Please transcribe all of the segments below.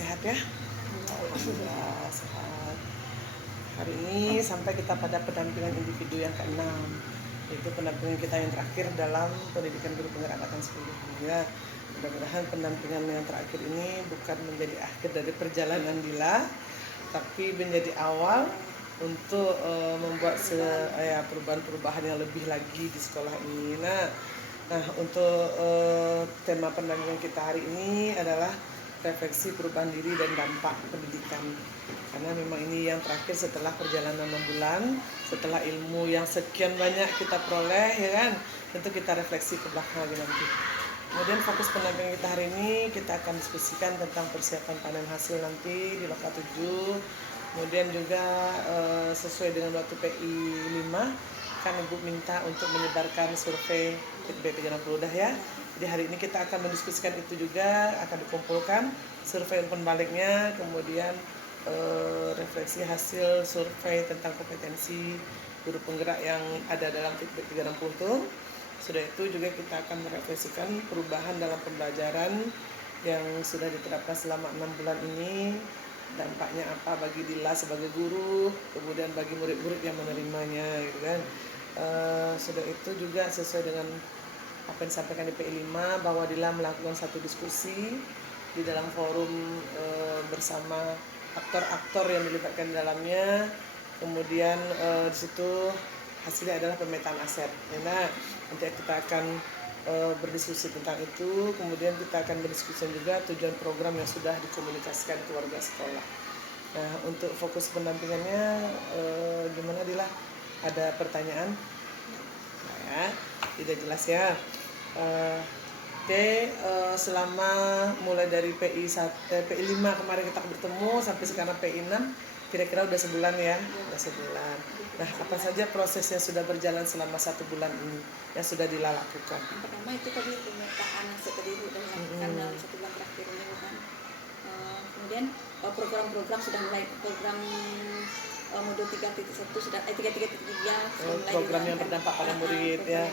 sehat ya? Alhamdulillah sehat. Hari ini sampai kita pada pendampingan individu yang keenam, yaitu pendampingan kita yang terakhir dalam pendidikan guru penggerak angkatan 10. Ya, mudah-mudahan pendampingan yang terakhir ini bukan menjadi akhir dari perjalanan Dila, tapi menjadi awal untuk membuat perubahan-perubahan yang lebih lagi di sekolah ini. Nah untuk tema pendampingan kita hari ini adalah refleksi perubahan diri dan dampak pendidikan, karena memang ini yang terakhir setelah perjalanan 6 bulan, setelah ilmu yang sekian banyak kita peroleh, ya kan, tentu kita refleksi ke belakang lagi nanti. Kemudian fokus pendampingan kita hari ini, kita akan diskusikan tentang persiapan panen hasil nanti di Loka 7. Kemudian juga sesuai dengan waktu PI 5, kan Ibu minta untuk menyebarkan survei BP 60 dah ya. Jadi hari ini kita akan mendiskusikan itu juga, akan dikumpulkan survei umpan baliknya, kemudian refleksi hasil survei tentang kompetensi guru penggerak yang ada dalam feedback 360 itu. Sudah itu juga kita akan merefleksikan perubahan dalam pembelajaran yang sudah diterapkan selama 6 bulan ini, dampaknya apa bagi Dila sebagai guru, kemudian bagi murid-murid yang menerimanya, gitu kan. Sudah itu juga sesuai dengan apa yang disampaikan di PI 5, bahwa Dila melakukan satu diskusi di dalam forum bersama aktor-aktor yang dilibatkan di dalamnya. Kemudian di situ hasilnya adalah pemetaan aset. Nah, nanti kita akan berdiskusi tentang itu. Kemudian kita akan berdiskusi juga tujuan program yang sudah dikomunikasikan ke warga sekolah. Nah, untuk fokus pendampingannya gimana Dila? Ada pertanyaan? Nah, ya, tidak jelas ya. Selama mulai dari PI 5 kemarin kita bertemu sampai sekarang PI 6, kira-kira udah sebulan ya? Udah sebulan. Nah, apa saja proses yang sudah berjalan selama 1 bulan ini yang sudah Dila lakukan? Yang pertama itu tadi pemetaan aset tadi sudah dilakukan dalam 1 bulan terakhir ini kan. Kemudian program-program sudah mulai, program modul 3.1 sudah 3.3 sudah mulai program yang berdampak pada murid ya.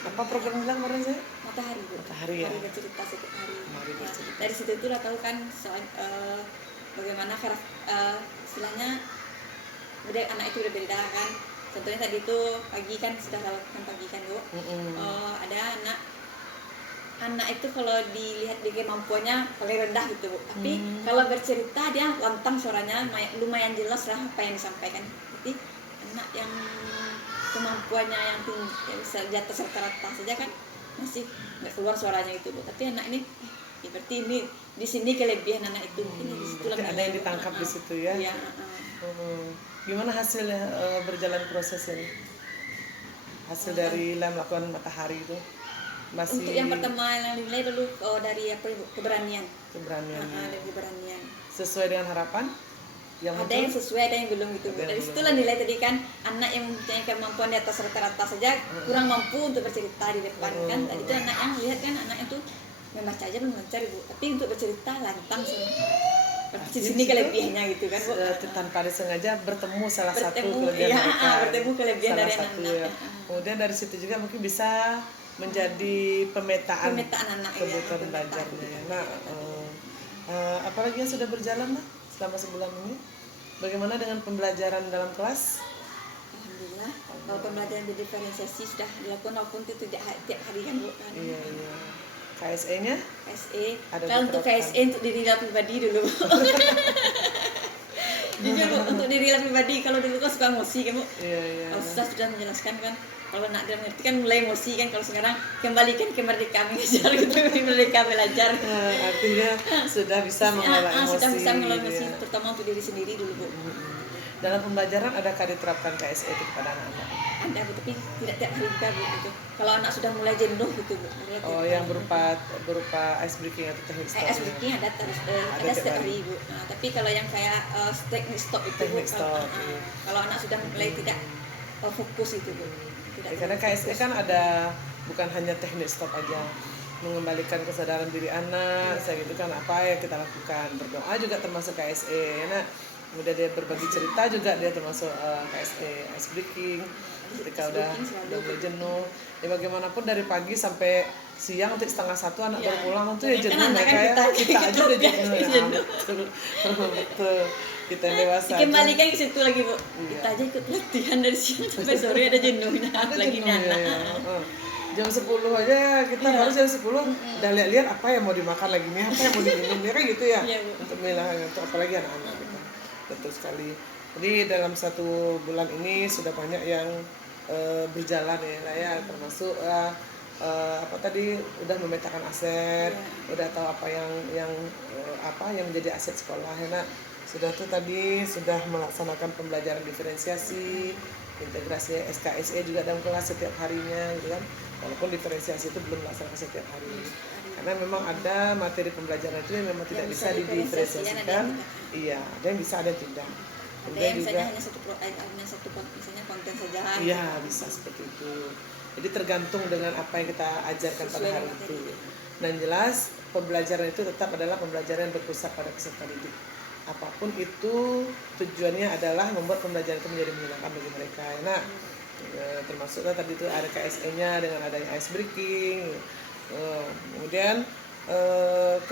Apa program bilang kemarin saya? Matahari, Bu. Matahari ya. Hari bercerita setiap hari. Nah, dari situ itu udah tahu kan soal bagaimana istilahnya udah anak itu udah beda kan. Contohnya tadi itu pagi kan sudah lakukan pagi kan, Bu. Ada anak itu kalau dilihat di kemampuannya paling rendah gitu, Bu. Tapi kalau bercerita dia lantang suaranya, lumayan jelas lah apa yang disampaikan. Jadi anak yang kemampuannya yang tinggi, yang bisa di atas rata-rata saja kan masih nggak keluar suaranya itu, Bu. Tapi anak ini berarti ini di sini kelebihan anak itu. Ini di situ ada yang ditangkap di situ ya. Iya, Gimana hasilnya berjalan proses ini? Hasil dari melakukan matahari itu? Masih untuk yang pertama yang dinilai dulu dari keberanian. Keberanian. Dari keberanian. Sesuai dengan harapan? Ada yang sesuai, ada yang belum gitu. Dari situlah nilai tadi kan, anak yang mempunyai kemampuan di atas rata-rata saja kurang mampu untuk bercerita di depan kan. Tadi itu anak yang lihat kan, anak itu membaca aja belum lancar, Bu, tapi untuk bercerita lantang semua. Di sini kelebihannya gitu kan, Bu. Tanpa disengaja bertemu salah satu kelebihan mereka. Bertemu kelebihan dari anak. Ya. Kemudian dari situ juga mungkin bisa menjadi pemetaan anak kebutuhan belajarnya. Nah, apalagi yang sudah berjalan lah selama sebulan ini? Bagaimana dengan pembelajaran dalam kelas? Alhamdulillah, kalau pembelajaran diferensiasi sudah dilakukan walaupun itu tidak tiap hari kan, Bu. Iya. KSE-nya? KSE. Kalau untuk KSE untuk diri pribadi dulu. Jujur, Bu, untuk diri pribadi kalau dulu kan suka emosi kan, Bu. Iya. Kalau sudah menjelaskan kan, kalau nak dia mengerti kan mulai emosi kan. Kalau sekarang kembalikan ke merdeka mengajar gitu, merdeka belajar. Artinya sudah bisa mengelola emosi. Sudah bisa mengelola emosi, terutama untuk diri sendiri dulu, Bu. Dalam pembelajaran adakah diterapkan KSE itu kepada anak-anak? Ada, Bu, tapi tidak tiap hari juga, Bu, gitu. Kalau anak sudah mulai jenuh gitu, Bu. Yang berupa ice breaking atau teknik stop? Ice breaking ada setiap hari, Bu. Nah, tapi kalau yang kayak teknik stop itu, Bu, kalau anak sudah mulai tidak fokus itu, Bu. Karena KSE kan ada bukan hanya teknik stop aja, mengembalikan kesadaran diri anak, saya gitu kan, apa yang kita lakukan, berdoa juga termasuk KSE. Nah, kemudian dia berbagi cerita juga dia termasuk KSE, ice breaking. Ketika udah mulai jenuh, ya bagaimanapun dari pagi sampai siang nanti 12:30 anak Iya. baru pulang tuh ya Kan jenuh anak mereka kan ya, kita aja udah jenuh ya. jenuh. Betul, kita yang dewasa aja. Dikembalikan ke situ lagi, Bu. Iya. Kita aja ikut latihan dari siang sampai sore ada jenuhnya. Ada Lagi jenuh ya, anak. ya. Jam 10 aja ya, kita Iya. baru jam 10 udah lihat-lihat apa yang mau dimakan lagi nih, apa yang mau diminum ya kan gitu ya. Iya, Bu. Untuk milah untuk apalagi anak-anak gitu. Betul sekali. Jadi dalam 1 bulan ini sudah banyak yang berjalan ya lah ya, termasuk apa tadi udah memetakan aset, udah tahu apa yang apa yang menjadi aset sekolah ya nak. Sudah tuh tadi sudah melaksanakan pembelajaran diferensiasi, integrasi SKSE juga dalam kelas setiap harinya gitu kan. Walaupun diferensiasi itu belum melaksanakan setiap hari. Karena memang ada materi pembelajaran itu yang memang tidak bisa didiferensiasikan. Iya, ada yang bisa, ada yang tidak. Ada Kemudian yang juga misalnya misalnya konten saja. iya bisa seperti itu. Jadi tergantung dengan apa yang kita ajarkan pada Sesuai hari materi. itu. Dan jelas pembelajaran itu tetap adalah pembelajaran yang berpusat pada peserta didik. Apapun itu tujuannya adalah membuat pembelajaran itu menjadi menyenangkan bagi mereka. Nah, termasuklah tadi itu ada KSE-nya dengan adanya ice breaking. Kemudian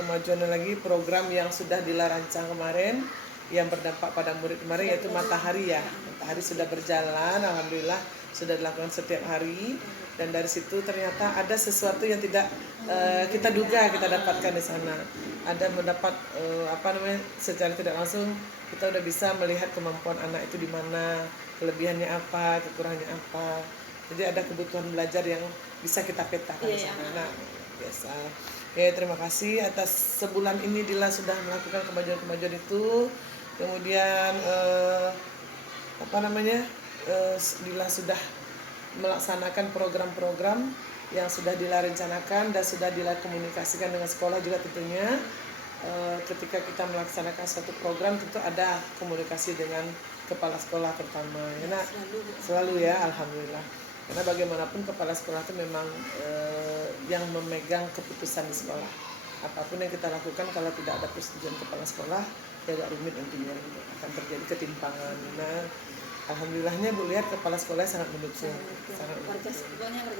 kemajuan lagi program yang sudah dirancang kemarin yang berdampak pada murid kemarin yaitu matahari ya. Matahari sudah berjalan, alhamdulillah sudah dilakukan setiap hari dan dari situ ternyata ada sesuatu yang tidak kita duga kita dapatkan di sana. Ada mendapat apa namanya secara tidak langsung kita udah bisa melihat kemampuan anak itu di mana, kelebihannya apa, kekurangannya apa. Jadi ada kebutuhan belajar yang bisa kita petakan di sana. Nah, biasa. Oke, terima kasih atas sebulan ini Dila sudah melakukan kemajuan-kemajuan itu. Kemudian apa namanya Dila sudah melaksanakan program-program yang sudah Dila rencanakan dan sudah Dila komunikasikan dengan sekolah juga tentunya. Ketika kita melaksanakan suatu program tentu ada komunikasi dengan kepala sekolah pertama ya nak? Selalu ya, alhamdulillah. Karena bagaimanapun kepala sekolah itu memang yang memegang keputusan di sekolah. Apapun yang kita lakukan kalau tidak ada persetujuan kepala sekolah ya agak rumit nantinya gitu. Akan terjadi ketimpangan. Nah, alhamdulillahnya Bu lihat kepala sekolah sangat mendukung. Warga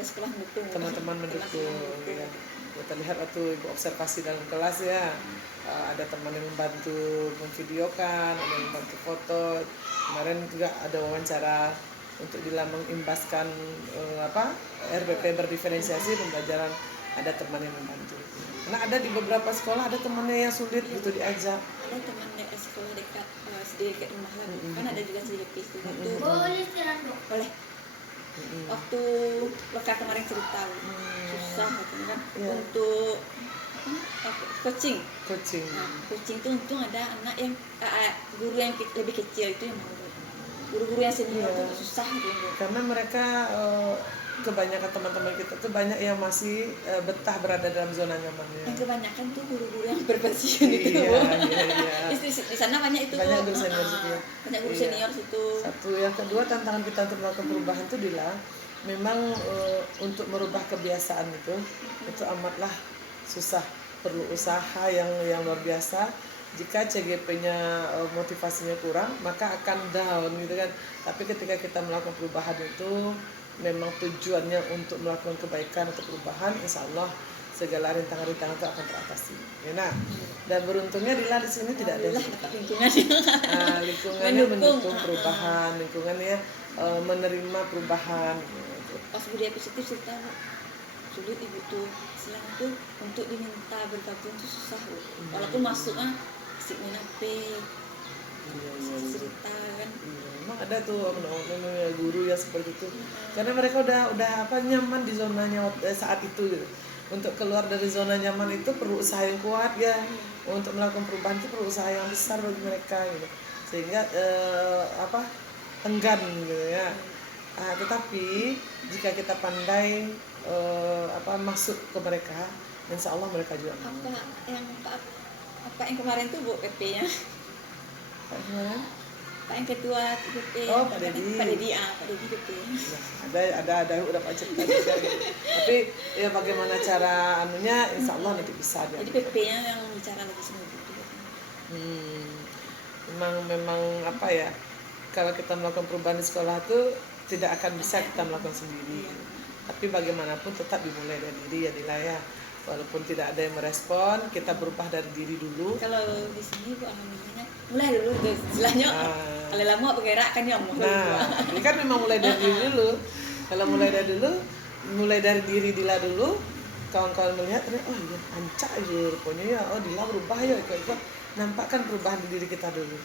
sekolah mendukung. Teman-teman mendukung ya. Kita lihat waktu Ibu observasi dalam kelas ya, ada teman yang membantu memvideokan, ada yang membantu foto. Kemarin juga ada wawancara untuk Dila mengimbaskan RBP berdiferensiasi pembelajaran, ada teman yang membantu. Karena ada di beberapa sekolah ada temannya yang sulit gitu diajak. Ada teman sekolah dekat sedikit rumah lah, kan ada juga CDP itu. Boleh. Waktu Leka kemarin cerita susah gitu kan untuk coaching. Nah, coaching itu untung ada anak yang guru yang lebih kecil itu yang mau. Guru-guru yang senior itu susah gitu. Karena mereka kebanyakan teman-teman kita tuh banyak yang masih betah berada dalam zona nyamannya. Yang kebanyakan tuh guru-guru yang berpensiun itu. Iya. Di sana banyak itu. Banyak guru senior situ ya. Banyak guru senior situ. Satu, yang kedua tantangan kita untuk melakukan perubahan itu Dila, memang untuk merubah kebiasaan itu amatlah susah, perlu usaha yang luar biasa. Jika CGP-nya motivasinya kurang, maka akan down gitu kan. Tapi ketika kita melakukan perubahan itu memang tujuannya untuk melakukan kebaikan atau perubahan, insya Allah segala rintangan-rintangan itu akan teratasi. Ya, nah, dan beruntungnya Dila di sini tidak ada lingkungannya mendukung perubahan, lingkungannya menerima perubahan. Pas budaya positif cerita sulit ibu tuh istilahnya tuh untuk diminta bergabung tuh susah loh. Walaupun masuknya asiknya nape cerita kan. Memang ada tuh guru yang seperti itu. Karena mereka udah nyaman di zonanya saat itu gitu. Untuk keluar dari zona nyaman itu perlu usaha yang kuat ya. Untuk melakukan perubahan itu perlu usaha yang besar bagi mereka gitu. Sehingga enggan gitu ya. Tetapi jika kita pandai masuk ke mereka, insya Allah mereka juga apa yang kemarin tuh Bu PP-nya Pak yang ketua PP Pak Dedi Pak Dedi PP ada udah Pak cerita juga gitu. Tapi ya bagaimana cara anunya insya Allah nanti bisa aja. Jadi PP-nya yang bicara lagi semua gitu. Memang apa ya, kalau kita melakukan perubahan di sekolah tuh tidak akan bisa kita melakukan sendiri. Tapi bagaimanapun tetap dimulai dari diri ya Dila ya. Walaupun tidak ada yang merespon, kita berubah dari diri dulu. Kalau di sini Bu alhamdulillahnya mulai dulu tuh istilahnya. Kalau lama bergerak kan ya Nah, ini kan memang mulai dari diri dulu. Kalau mulai dari diri Dila dulu, kawan-kawan melihat, oh iya, ancak aja rupanya ya, oh Dila berubah ya, itu nampakkan perubahan di diri kita dulu.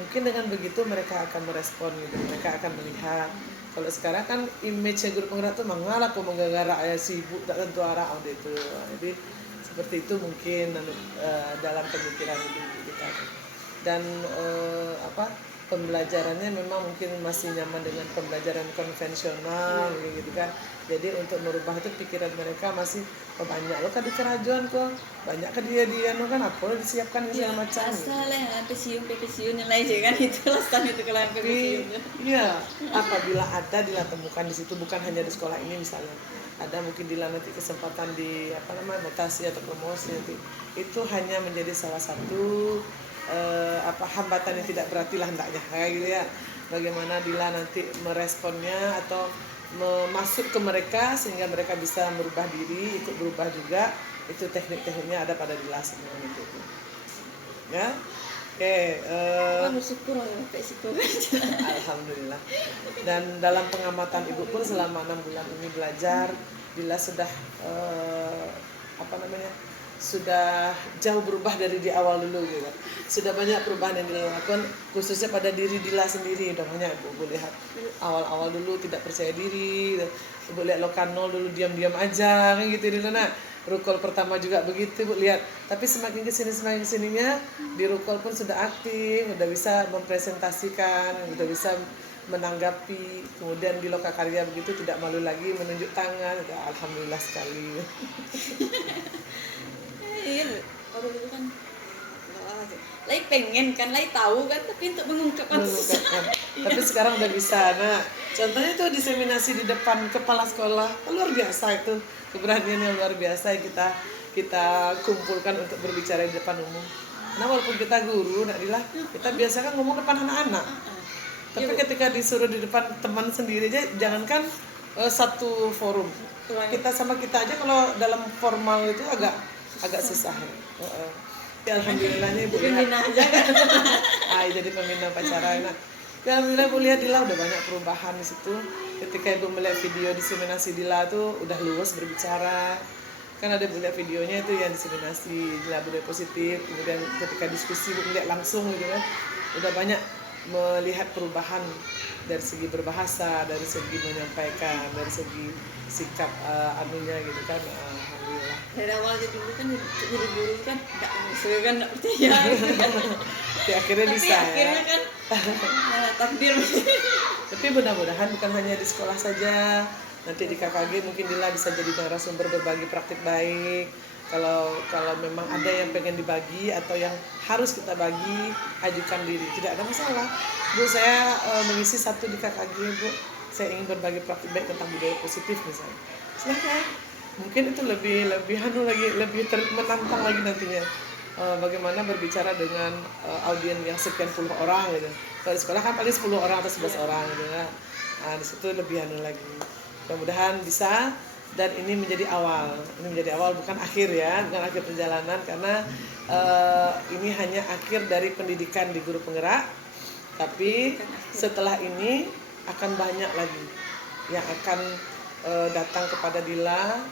Mungkin dengan begitu mereka akan merespon gitu, mereka akan melihat. Kalau sekarang kan image guru penggerak tuh mengalah kok menggerak ya sibuk tak tentu arah itu. Jadi seperti itu mungkin dalam pemikiran kita. Dan pembelajarannya memang mungkin masih nyaman dengan pembelajaran konvensional gitu kan. Jadi untuk merubah itu pikiran mereka masih banyak loh kan di kerajaan kok, banyak kan dia kan apa disiapkan segala macam. Asal yang PPCU yang lain kan itu alasan itu kalau PPCU. Iya, apabila ada Dila temukan di situ bukan hanya di sekolah ini misalnya. Ada mungkin Dila nanti kesempatan di mutasi atau promosi nanti. Itu hanya menjadi salah satu hambatan yang tidak berarti lah hendaknya kayak gitu ya. Bagaimana Dila nanti meresponnya atau masuk ke mereka sehingga mereka bisa merubah diri, ikut berubah juga. Itu teknik-tekniknya ada pada Dila sebenarnya gitu. Ya. Oke, bersyukur alhamdulillah. Dan dalam pengamatan Ibu pun selama 6 bulan ini belajar, Dila sudah sudah jauh berubah dari di awal dulu gitu. Sudah banyak perubahan yang dilakukan khususnya pada diri Dila sendiri. Udah banyak Ibu lihat awal-awal dulu tidak percaya diri. Ibu lihat Lokan 0 dulu diam-diam aja kan gitu Dila. Nah, Rukol pertama juga begitu Ibu lihat. Tapi semakin kesininya di Rukol pun sudah aktif, udah bisa mempresentasikan, udah bisa menanggapi. Kemudian di Lokakarya begitu tidak malu lagi menunjuk tangan. Alhamdulillah sekali. Iya, orang itu kan lagi pengen kan, lagi tahu kan, tapi untuk mengungkapkan. Tapi sekarang udah bisa. Nah, contohnya itu diseminasi di depan kepala sekolah, luar biasa itu keberanian yang luar biasa yang kita kumpulkan untuk berbicara di depan umum. Nah, walaupun kita guru, kita biasa kan ngomong depan anak-anak. Tapi ketika disuruh di depan teman sendiri aja, jangankan satu forum. Kita sama kita aja kalau dalam formal itu agak susah. Ya alhamdulillahnya Ibu lihat. Jadi pembina upacara. Nah, ya alhamdulillah Ibu lihat Dila udah banyak perubahan di situ. Ketika Ibu melihat video diseminasi Dila tuh udah luas berbicara. Kan ada Ibu lihat videonya itu yang diseminasi Dila budaya positif. Kemudian ketika diskusi Ibu melihat langsung gitu kan. Udah banyak melihat perubahan dari segi berbahasa, dari segi menyampaikan, dari segi sikap gitu kan. Alhamdulillah. Dari awal dulu kan jadi guru kan nggak percaya. Akhirnya bisa. Akhirnya kan takdir. Tapi mudah-mudahan bukan hanya di sekolah saja. Nanti di KKG mungkin Dila bisa jadi narasumber berbagi praktik baik. Kalau memang ada yang pengen dibagi atau yang harus kita bagi, ajukan diri, tidak ada masalah. Bu, saya mengisi satu di KKG, Bu. Saya ingin berbagi praktik baik tentang budaya positif misalnya. Silakan. Mungkin itu lebih menantang lagi nantinya. Bagaimana berbicara dengan audiens yang sekian puluh orang gitu. Kalau di sekolah kan paling 10 orang atau 11 orang gitu ya. Nah, di situ lebih lagi. Mudah-mudahan bisa. Dan ini menjadi awal bukan akhir ya, bukan akhir perjalanan karena ini hanya akhir dari pendidikan di guru penggerak. Tapi setelah ini akan banyak lagi yang akan datang kepada Dila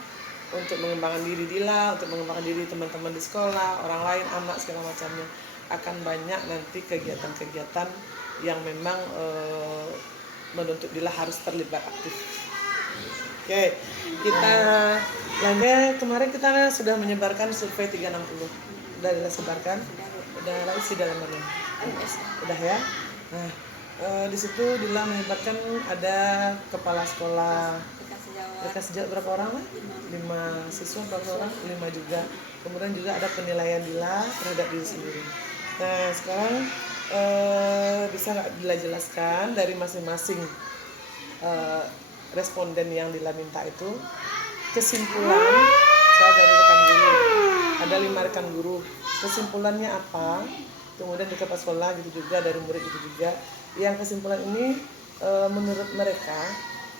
untuk mengembangkan diri Dila, untuk mengembangkan diri teman-teman di sekolah, orang lain, anak segala macamnya. Akan banyak nanti kegiatan-kegiatan yang memang menuntut Dila harus terlibat aktif. Oke, kita lanjut. Kemarin kita sudah menyebarkan survei 360. Udah disebarkan? Udah isi dalam mana? Udah ya? Nah, di situ Dila menyebarkan ada kepala sekolah. Mereka sejak berapa orang? 5 siswa berapa orang? 5 juga. Kemudian juga ada penilaian Dila terhadap diri sendiri. Nah, sekarang bisa nggak Dila jelaskan dari masing-masing responden yang Dila minta itu kesimpulan? Saya dari rekan guru, ada 5 rekan guru, kesimpulannya apa? Kemudian di kepala sekolah gitu juga, dari murid gitu juga. Yang kesimpulan ini menurut mereka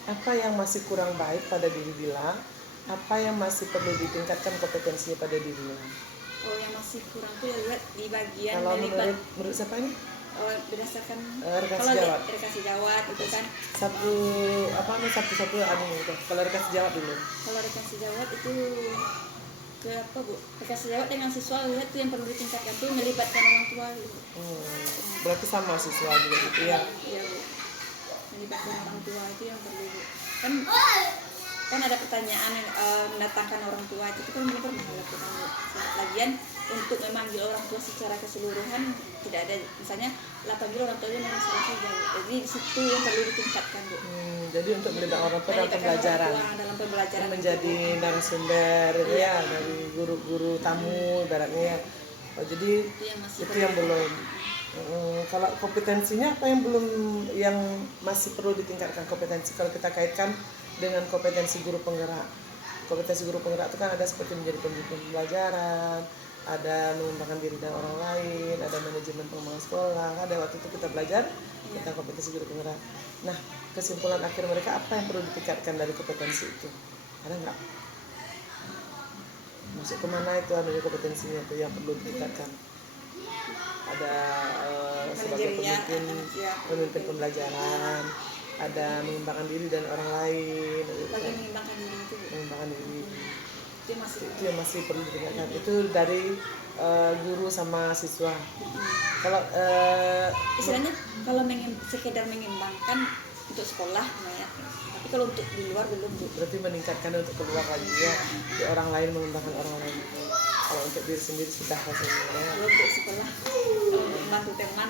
apa yang masih kurang baik pada diri Dila, apa yang masih perlu ditingkatkan kompetensinya pada diri Dila. Oh, yang masih kurang tuh ya lihat di bagian Kalau dari menurut siapa ini? berdasarkan Rekan kalau sejawat. rekan sejawat itu kan, Satu anu itu. Kalau rekan sejawat dulu. kalau rekan sejawat itu ke apa Bu? Rekan sejawat dengan siswa lihat tuh yang perlu ditingkatkan tuh melibatkan orang tua gitu. Berarti sama siswa juga gitu ya. Iya Bu, melibatkan orang tua itu yang perlu Bu. Kan ada pertanyaan mendatangkan orang tua itu kan belum pernah lakukan Bu. Lagian untuk memanggil orang tua secara keseluruhan tidak ada, misalnya panggil orang tuanya memang salah saja Bu. Jadi di situ yang perlu ditingkatkan Bu. Jadi untuk melibatkan orang tua dalam pembelajaran, dalam pembelajaran menjadi narasumber ya dari guru-guru tamu ibaratnya ya. Jadi itu yang belum. Kalau kompetensinya apa yang belum, yang masih perlu ditingkatkan kompetensi kalau kita kaitkan dengan kompetensi guru penggerak. Kompetensi guru penggerak itu kan ada seperti menjadi pembimbing pembelajaran, ada mengembangkan diri dan orang lain, ada manajemen pengembangan sekolah. Ada waktu itu kita belajar tentang kompetensi guru penggerak. Nah, kesimpulan akhir mereka apa yang perlu ditingkatkan dari kompetensi itu? Ada nggak? Masuk kemana itu adanya kompetensinya itu yang perlu ditingkatkan? Ada sebagai pemimpin pembelajaran, ada mengembangkan diri dan orang lain. Bagaimana mengembangkan diri itu Bu? Mengembangkan diri. Itu yang masih perlu ditingkatkan. Itu dari guru sama siswa. Kalau istilahnya kalau sekedar mengembangkan untuk sekolah ya. Tapi kalau untuk di luar belum Bu. Berarti meningkatkan untuk keluar lagi ya. Di orang lain mengembangkan orang lain. Kalau untuk diri sendiri sudah rasanya. Belum untuk sekolah. Kalau membantu teman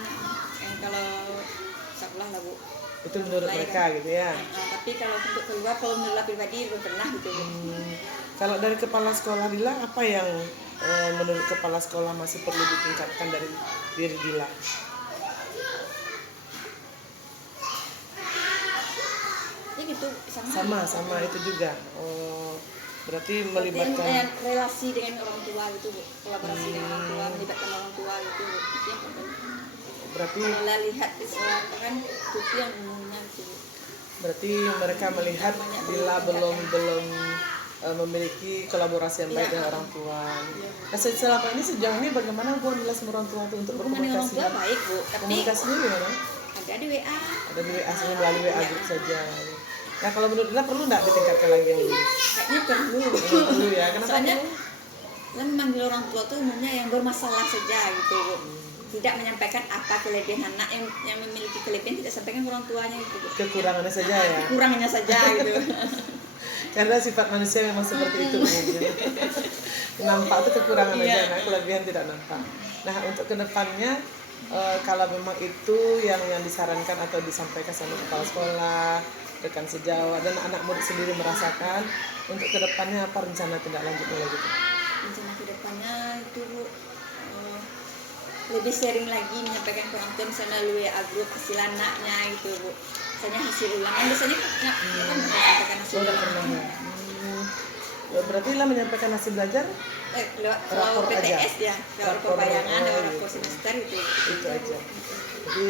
yang kalau sekolah lah Bu. Itu menurut mereka kan? Gitu ya. Tapi kalau untuk keluar, kalau menurut pribadi belum pernah gitu. Kalau dari kepala sekolah Dila, apa yang menurut kepala sekolah masih perlu ditingkatkan dari diri Dila? Ya gitu, sama itu juga. Berarti melibatkan relasi dengan orang tua gitu Bu. Kolaborasi dengan orang tua, melibatkan orang tua gitu. Itu yang penting. Berarti kalau lihat di sekolah kan itu yang umumnya gitu. Berarti mereka melihat Dila belum memiliki kolaborasi yang baik dengan orang tua. Nah, selama ini sejauh ini bagaimana hubungan Dila sama orang tua itu untuk berkomunikasi? Orang tua baik Bu, tapi komunikasinya gimana? Ada di WA. Ada di WA, hanya melalui WA gitu saja. Nah, kalau menurut Dila perlu nggak ditingkatkan lagi yang ini? Kayaknya perlu. Perlu ya, kenapa? Soalnya kan memanggil orang tua tuh umumnya yang bermasalah saja gitu Bu. Tidak menyampaikan apa kelebihan anak yang memiliki kelebihan, tidak sampaikan ke orang tuanya gitu. Kekurangannya saja ya. Kekurangannya saja gitu. Karena sifat manusia memang seperti itu. Nampak itu kekurangan aja, nah kelebihan tidak nampak. Nah, untuk kedepannya kalau memang itu yang disarankan atau disampaikan sama kepala sekolah, rekan sejawat dan anak murid sendiri merasakan, untuk kedepannya apa rencana tindak lanjutnya lagi? Rencana kedepannya itu Bu, lebih sering lagi menyampaikan ke orang tua, misalnya melalui grup hasil anaknya gitu Bu. Misalnya hasil ulangan biasanya kan menyampaikan hasil ulangan. Berarti lah menyampaikan hasil belajar lewat PTS aja. Ya, lewat pembayangan, lewat rapor semester itu aja. Jadi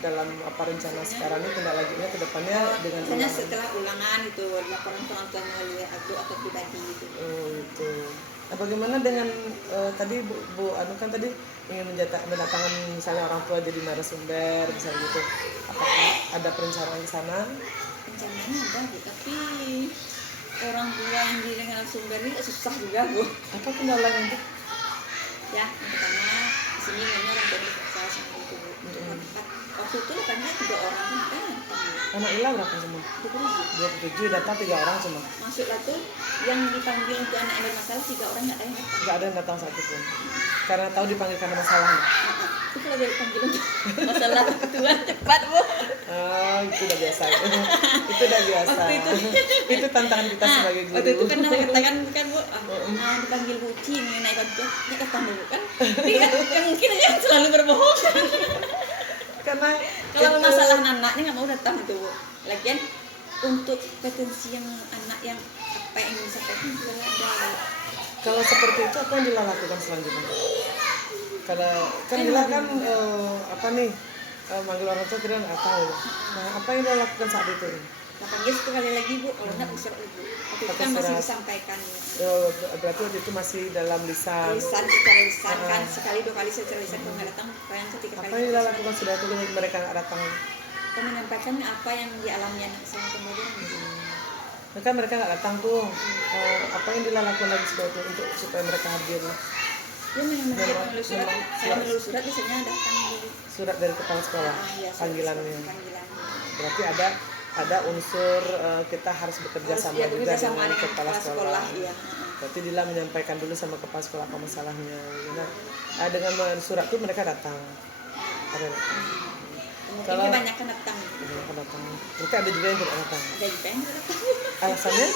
dalam apa rencana sekarang ini tindak lanjutnya ke depannya dengan misalnya setelah ulangan itu laporan ke orang tua melalui grup atau pribadi gitu. Itu. Nah, bagaimana dengan tadi Bu Anu kan tadi ingin mendatangkan misalnya orang tua jadi narasumber misalnya gitu. Apakah ada perencanaan di sana? Rencananya ada Bu, tapi orang tua yang jadi narasumber ini susah juga Bu. Apa kendalanya itu? Ya, yang pertama di sini memang orang tua saya sama ibu Bu. Waktu itu datangnya 3 orang kan. Anak Ila berapa semua? 27 datang 3 orang cuma. Masuklah tuh yang dipanggil untuk anak yang bermasalah 3 orang nggak ada yang datang. Nggak ada yang datang satu pun. Karena tahu dipanggil karena masalahnya. Itu kalau dia dipanggil untuk masalah tua cepat Bu. Itu udah biasa. Itu udah biasa. Itu tantangan kita sebagai guru. Waktu itu kan katakan kan Bu, dipanggil buci mengenai bantuan, ya datang dulu kan. Yang mungkin aja selalu berbohong. Karena kalau masalah anaknya nggak mau datang itu Bu. Lagian untuk potensi yang anak yang apa yang disampaikan juga ada. Kalau seperti itu apa yang Dila lakukan selanjutnya? Kalau kan Dila kan apa nih manggil orang tua kira nggak tahu. Nah, apa yang dia lakukan saat itu? Nah, panggil sekali lagi Bu, kalau nggak surat Ibu. Waktu itu kan masih disampaikan Berarti waktu itu masih dalam lisan. secara lisan kan, sekali 2 kali secara lisan kalau nggak datang, yang ketiga kali. Apa yang dia lakukan sudah itu mereka nggak datang? Menyampaikan apa yang dialami anak saya kemudian. Mereka nggak datang tuh. Apa yang dia lakukan lagi sudah itu untuk supaya mereka hadir? Dia menulis surat, saya menulis surat biasanya datang dulu. Surat dari kepala sekolah, Iya, panggilannya. panggilannya. Berarti ada unsur kita harus bekerja sama ya, juga sama dengan kepala sekolah. Iya. Berarti Dila menyampaikan dulu sama kepala sekolah apa masalahnya. Nah, dengan surat itu mereka datang. Ada datang. Mungkin Kalau kebanyakan datang. kebanyakan datang. Berarti ada juga yang tidak datang. Ada juga yang tidak datang. Alasannya?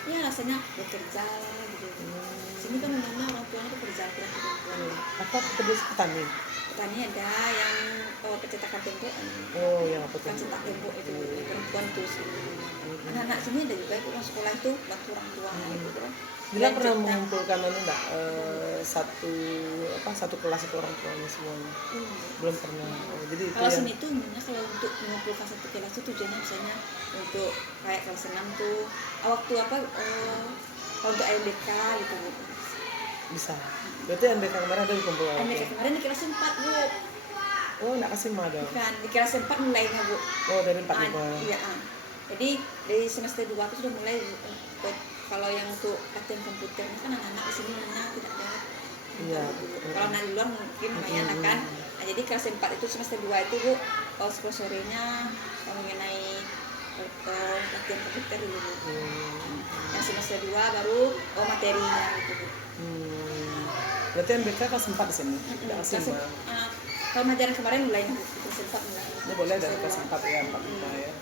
Ya rasanya bekerja lah gitu. Sini kan umumnya orang tuanya bekerja perempuan. Apa pekerja petani? Petani ada yang pencetakan tembok. Oh, yang apa Kan tuh? cetak tembok itu perempuan tuh sih. Anak-anak sini ada juga yang pulang sekolah itu bantu orang tua gitu kan. Dila pernah mengumpulkan enggak satu kelas itu orang tuanya semuanya? Belum pernah. Jadi itu Kalau seni tuh umumnya kalau untuk mengumpulkan satu kelas itu tujuannya misalnya untuk kayak kelas 6 tuh waktu kalau untuk LDK gitu. bisa. Berarti NBK kemarin ada dikumpul orang LDK tua. kemarin di kelas 4 Bu. Oh, enggak kasih mah dong. Bukan, di kelas 4 mulainya Bu. Oh, dari 45. Iya. Jadi dari semester 2 itu sudah mulai kalau yang untuk latihan komputernya kan anak-anak di sini mana tidak ada. Iya. Kalau anak di luar mungkin lumayan kan. Nah, jadi kelas 4 itu semester 2 itu Bu, kalau sorenya mengenai latihan komputer dulu. Yang semester 2 baru materinya gitu Bu. Berarti NBK kelas 4 di sini. Tidak kasih mah. Kalau pelajaran kemarin mulai Bu, kelas 4 mulai. Ini boleh dari kelas 4 ya, 45 ya.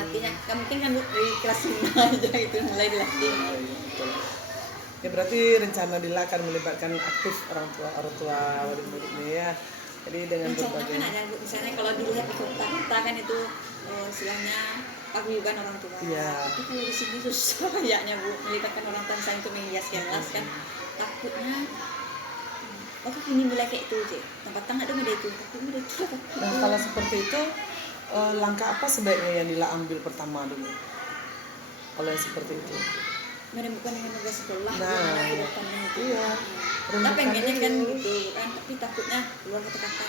Artinya nggak mungkin kan Bu dari kelas 5 aja gitu mulai dilatih. Betul. Ya berarti rencana Dila akan melibatkan aktif orang tua wali muridnya ya. Jadi dengan Contohnya berbagai kan ada Bu, misalnya kalau dilihat di kota kan itu istilahnya paguyuban orang tua. Iya. Tapi kalau di sini susah kayaknya Bu melibatkan orang tua misalnya untuk menghias kelas kan takutnya. Oke ini mulai kayak itu sih. Tempat tengah ada media itu, takutnya media itu. Nah, kalau seperti itu langkah apa sebaiknya yang Dila ambil pertama dulu? Kalau yang seperti itu. Menemukan dengan warga sekolah Nah, ke depannya itu. iya. Kita Rembukan pengennya kan dulu. gitu kan, tapi takutnya keluar kata-kata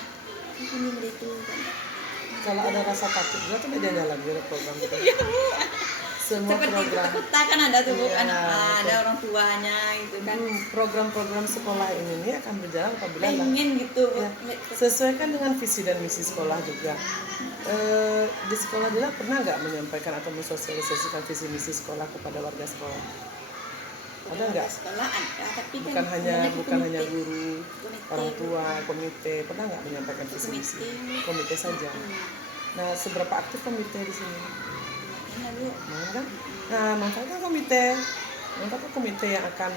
ini media itu kan. Kalau ada rasa takut juga tuh dia jalan gitu program gitu. Semua Seperti program kota kan ada tuh Bu, Iya, anak betul. ada orang tuanya gitu kan. program-program sekolah ini akan berjalan apabila Pengen gitu Bu. ya, sesuaikan dengan visi dan misi sekolah juga. Di sekolah Dila pernah nggak menyampaikan atau mensosialisasikan visi misi sekolah kepada warga sekolah? Ada nggak? Sekolah ada, tapi kan Bukan hanya komite. guru, Komite. orang tua, komite, pernah nggak menyampaikan visi misi? Komite saja. Nah, seberapa aktif komite di sini? Enak Bu. Kan? Nah, manfaatkan komite yang akan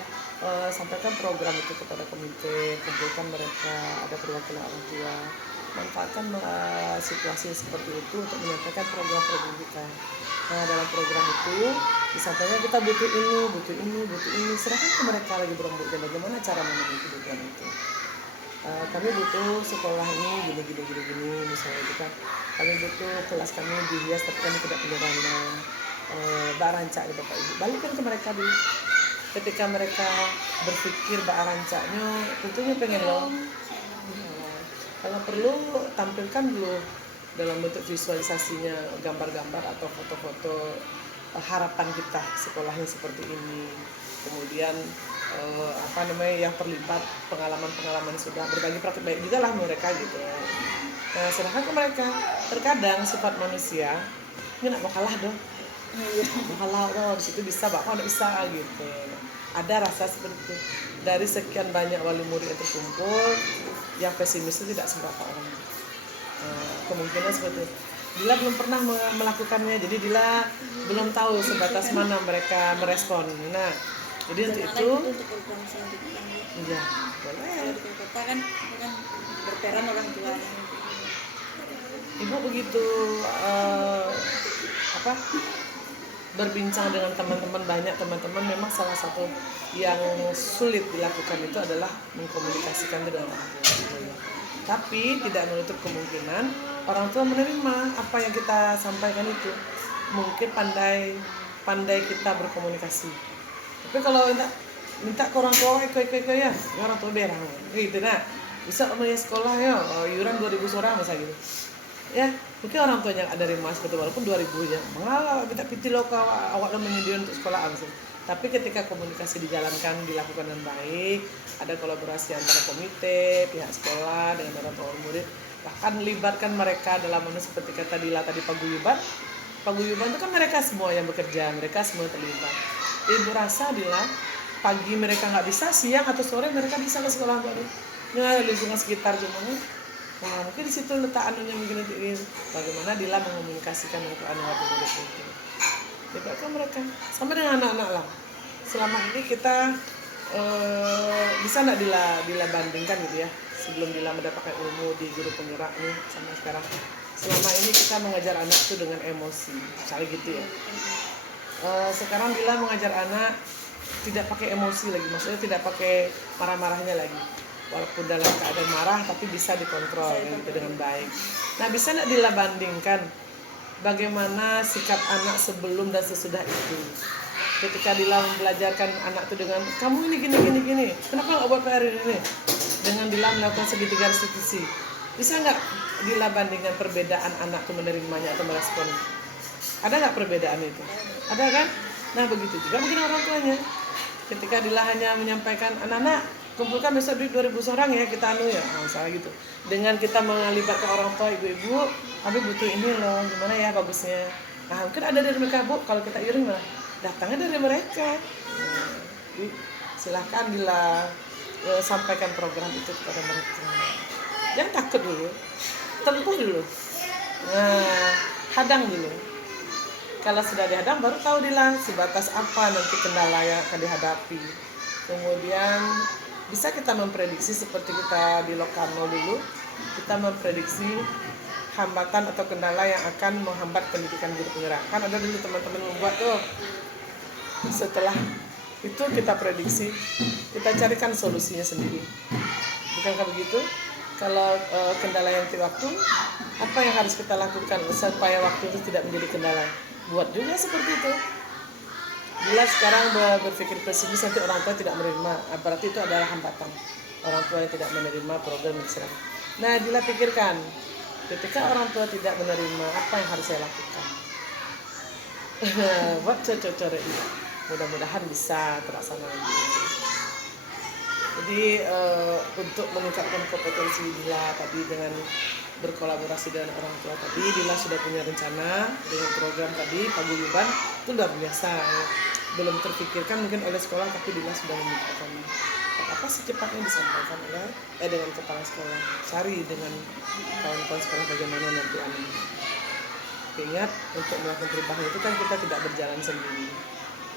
sampaikan program itu kepada komite, kumpulkan mereka, ada perwakilan orang tua, manfaatkan situasi seperti itu untuk menyampaikan program-program kita. Nah, dalam program itu disampaikan kita butuh ini, serahkan ke mereka lagi berembuk dan bagaimana cara memenuhi kebutuhan itu. Kami butuh sekolah ini gini misalnya kita kami butuh kelas kami dihias tapi kami tidak punya dana bak rancak nih Bapak Ibu balikan ke mereka dulu ketika mereka berpikir bak rancaknya tentunya pengen loh kalau perlu tampilkan dulu dalam bentuk visualisasinya gambar-gambar atau foto-foto harapan kita sekolahnya seperti ini kemudian yang terlibat pengalaman-pengalaman sudah berbagi praktik baik juga lah mereka gitu. Nah, serahkan ke mereka. Terkadang sifat manusia ini nggak mau kalah dong. Mau kalah dong di situ bisa, Bapak nggak bisa gitu. Ada rasa seperti itu. Dari sekian banyak wali murid yang terkumpul, yang pesimis itu tidak seberapa orang. Kemungkinan seperti itu. Dila belum pernah melakukannya, jadi Dila belum tahu sebatas mana mereka merespon. Nah, jadi untuk itu program selanjutnya iya boleh di kota kan berperan orang tuanya. Ibu begitu berbincang dengan teman-teman banyak teman-teman memang salah satu yang sulit dilakukan itu adalah mengkomunikasikan dengan orang tua Tapi tidak menutup kemungkinan orang tua menerima apa yang kita sampaikan itu. Mungkin pandai kita berkomunikasi. Tapi kalau minta ke orang tua ya orang tua berang gitu nah. Bisa omnya sekolah ya iuran 2.000 seorang misalnya gitu. Ya, mungkin orang tuanya ada terima seperti walaupun 2.000 ya. Mengalah minta piti lokal awak lo menyediakan untuk sekolah langsung. Tapi ketika komunikasi dijalankan, dilakukan dengan baik, ada kolaborasi antara komite, pihak sekolah dengan orang tua murid, bahkan libatkan mereka dalam seperti kata Dila tadi paguyuban. Paguyuban itu kan mereka semua yang bekerja, mereka semua terlibat. Ibu rasa Dila, pagi mereka nggak bisa, siang atau sore mereka bisa ke sekolah baru. Nah, lingkungan sekitar cuma. Nah, mungkin di situ letak anunya mungkin ini bagaimana Dila mengomunikasikan dengan anak murid itu. Libatkan mereka sama dengan anak-anak lah. Selama ini kita bisa nggak Dila bandingkan gitu ya sebelum Dila mendapatkan ilmu di guru penggerak nih sama sekarang. Selama ini kita mengajar anak itu dengan emosi, misalnya gitu ya. Sekarang Dila mengajar anak tidak pakai emosi lagi, maksudnya tidak pakai marah-marahnya lagi. Walaupun dalam keadaan marah tapi bisa dikontrol gitu dengan baik. Nah, bisa nggak Dila bandingkan bagaimana sikap anak sebelum dan sesudah itu? Ketika Dila belajarkan anak itu dengan kamu ini gini, kenapa nggak buat PR ini? Dengan Dila melakukan segitiga restitusi, bisa nggak Dila bandingkan perbedaan anak itu menerimanya atau merespon? Ada nggak perbedaan itu? Ada kan? Nah begitu juga mungkin orang tuanya. Ketika Dila hanya menyampaikan anak-anak kumpulkan besok duit 2.000 seorang ya kita ya, misalnya gitu. Dengan kita melibatkan orang tua, ibu-ibu, tapi butuh ini loh, gimana ya bagusnya. Nah mungkin ada dari mereka bu, kalau kita iring malah datangnya dari mereka. Jadi silahkan Dila sampaikan program itu kepada mereka. Jangan takut dulu, tempuh dulu. Nah, hadang dulu. Kalau sudah dihadang baru tahu Dila sebatas apa nanti kendala yang akan dihadapi. Kemudian bisa kita memprediksi seperti kita di Lokarno dulu, kita memprediksi hambatan atau kendala yang akan menghambat pendidikan guru penggerak. Kan ada dulu teman-teman membuat tuh. Setelah itu kita prediksi, kita carikan solusinya sendiri. Bukankah begitu? Kalau kendala yang waktu, apa yang harus kita lakukan supaya waktu itu tidak menjadi kendala? Buat juga seperti itu. Bila sekarang berpikir pesimis nanti orang tua tidak menerima, berarti itu adalah hambatan. Orang tua yang tidak menerima program Islam. Nah, Dila pikirkan, ketika orang tua tidak menerima, apa yang harus saya lakukan? Buat cara ini, mudah-mudahan bisa terlaksana. Jadi untuk meningkatkan kompetensi Dila tadi dengan berkolaborasi dengan orang tua tadi, Dila sudah punya rencana dengan program tadi paguyuban itu luar biasa. Belum terpikirkan mungkin oleh sekolah, tapi Dila sudah memikirkan apa secepatnya disampaikan oleh dengan kepala sekolah. Cari dengan kawan-kawan sekolah bagaimana nanti anak. Ingat untuk melakukan perubahan itu kan kita tidak berjalan sendiri.